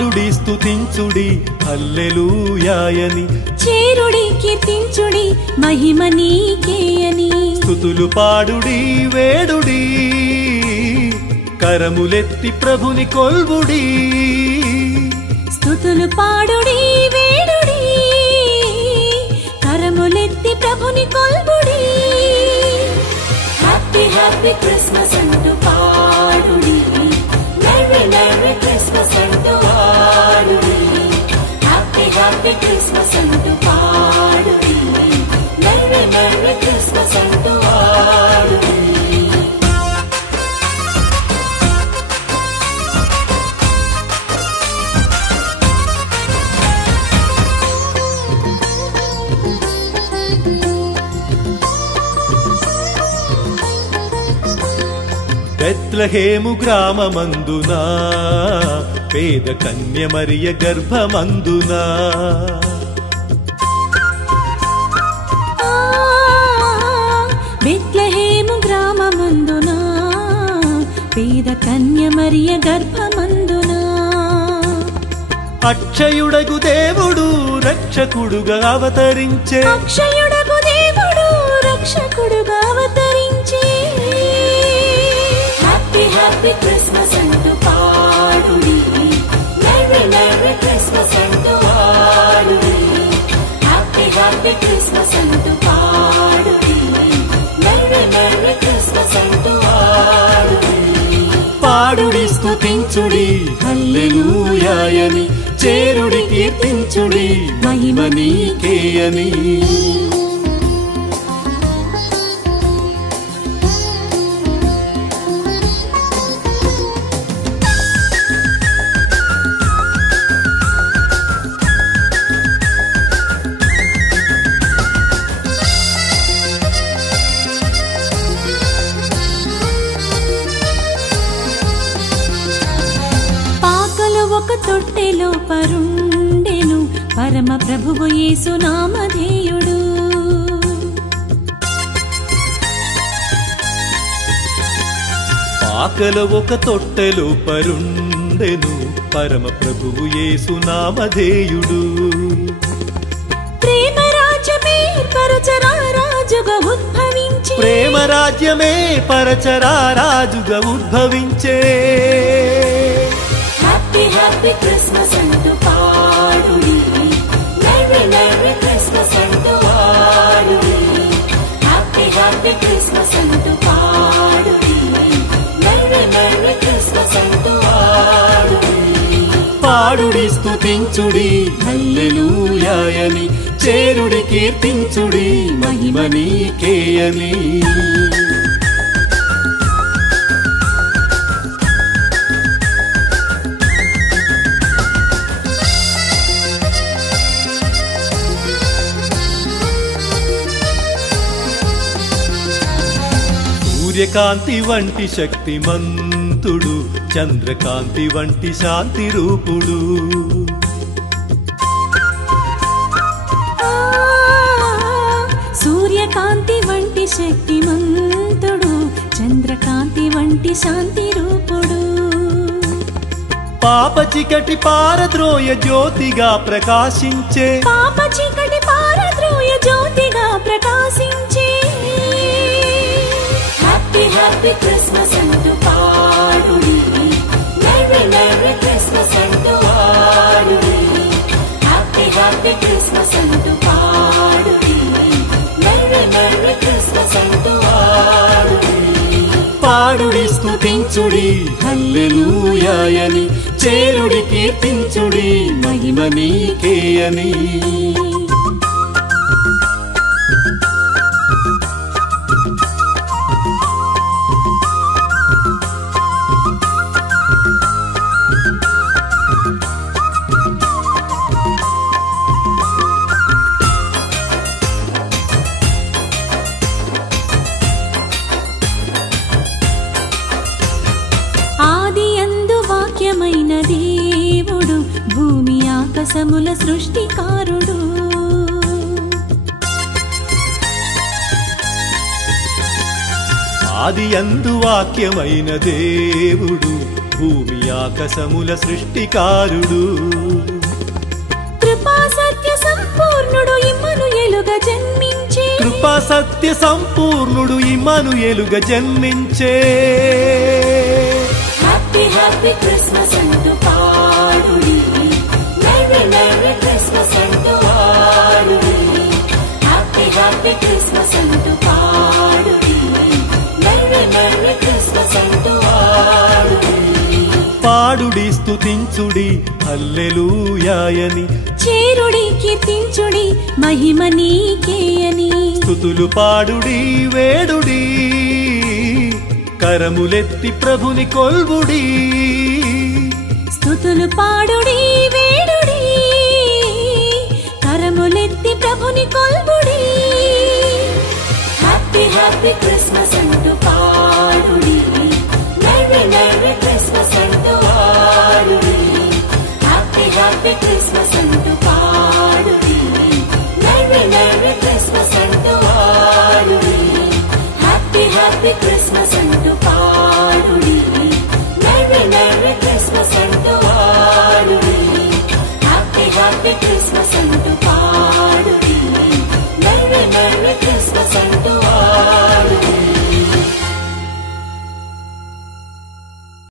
పాడుడి స్తుతించుడి హల్లెలూయాయని చేరుడి కీర్తించుడి మహిమ నీకేయని స్తుతులు పాడుడి వేడుడి కరములెత్తి ప్రభుని కొల్వుడి స్తుతులు పాడుడి వేడుడి కరములెత్తి ప్రభుని కొల్వుడి హ్యాపీ హ్యాపీ క్రిస్మస్ అంటూ పాడుడి మెర్రీ మెర్రీ క్రిస్మస్ అంటూ పాడుడి హ్యాపీ హ్యాపీ క్రిస్మస్ అంటూ పాడుడి మెర్రీ మెర్రీ క్రిస్మస్ అంటూ పాడుడి బెత్లెహేము గ్రామమందునా పేద కన్య మరియ గర్భమందునా బెత్లెహేము గ్రామమందునా పేద కన్య మరియ గర్భమందునా అక్షయుడగు దేవుడు రక్షకుడుగా అవతరించే అక్షయుడగు దేవుడు రక్షకుడుగా అవతరించే హ్యాపీ హ్యాపీ క్రిస్మస్ అంటూ పాడుడి మెర్రీ మెర్రీ క్రిస్మస్ అంటూ పాడుడి హ్యాపీ హ్యాపీ క్రిస్మస్ అంటూ పాడుడి మెర్రీ మెర్రీ క్రిస్మస్ అంటూ పాడుడి పాడుడి స్తుతించుడి హల్లెలూయాయని చేరుడి కీర్తించుడి మహిమ నీకేయని ఒక తొట్టెలో పరుండెను పరమ ప్రభువు యేసు నామధేయుడు పాకలో ఒక తొట్టెలో పరుండెను పరమ ప్రభువు యేసు నామధేయుడు ప్రేమ రాజ్యమే పరచరా రాజుగా ఉద్భవించే ప్రేమ రాజ్యమే పరచరా రాజుగా ఉద్భవించే హ్యాపీ హ్యాపీ క్రిస్మస్ అంటూ పాడుడి మెర్రీ మెర్రీ క్రిస్మస్ అంటూ పాడుడి హ్యాపీ హ్యాపీ క్రిస్మస్ అంటూ పాడుడి మెర్రీ మెర్రీ క్రిస్మస్ అంటూ పాడుడి పాడుడి స్తుతించుడి హల్లెలూయాయని చేరుడి కీర్తించుడి మహిమ నీకేయని సూర్యకాంతి వంటి శక్తిమంతుడు చంద్రకాంతి వంటి శాంతి రూపుడు సూర్యకాంతి వంటి శక్తిమంతుడు చంద్రకాంతి వంటి శాంతి రూపుడు పాప చీకటి పారద్రోయ జ్యోతిగా ప్రకాశించే పాప చీకటి పారద్రోయ జ్యోతిగా ప్రకాశించే హ్యాపీ హ్యాపీ క్రిస్మస్ అంటూ పాడుడి మెర్రీ మెర్రీ క్రిస్మస్ అంటూ పాడుడి హ్యాపీ హ్యాపీ క్రిస్మస్ అంటూ పాడుడి మెర్రీ మెర్రీ క్రిస్మస్ అంటూ పాడుడి పాడుడి స్తుతించుడి హల్లెలూయాయని చేరుడి కీర్తించుడి మహిమ నీకేయని వాక్యమైన దేవుడు భూమి ఆకాశముల సృష్టికారుడు ఆదియందు వాక్యమైన దేవుడు భూమి ఆకాశముల సృష్టికారుడు. కృపా సత్య సంపూర్ణుడు ఇమ్మనుయేలుగా జన్మించే, కృపా సత్య సంపూర్ణుడు ఇమ్మనుయేలుగా జన్మించే. హ్యాపీ హ్యాపీ క్రిస్మస్ అంటూ పాడుడి, మెర్రీ మెర్రీ క్రిస్మస్ అంటూ పాడుడి. హ్యాపీ హ్యాపీ క్రిస్మస్ అంటూ పాడుడి, మెర్రీ మెర్రీ క్రిస్మస్ అంటూ పాడుడి. పాడుడి స్తుతించుడి హల్లెలూయాయని, చేరుడి కీర్తించుడి మహిమ నీకేయని. స్తుతులు పాడుడి వేడుడి, కరములెత్తి ప్రభుని కొల్వుడి. స్తుతులు పాడుడి వేడుడి, కరములెత్తి ప్రభుని కొల్వుడి. Happy happy Christmas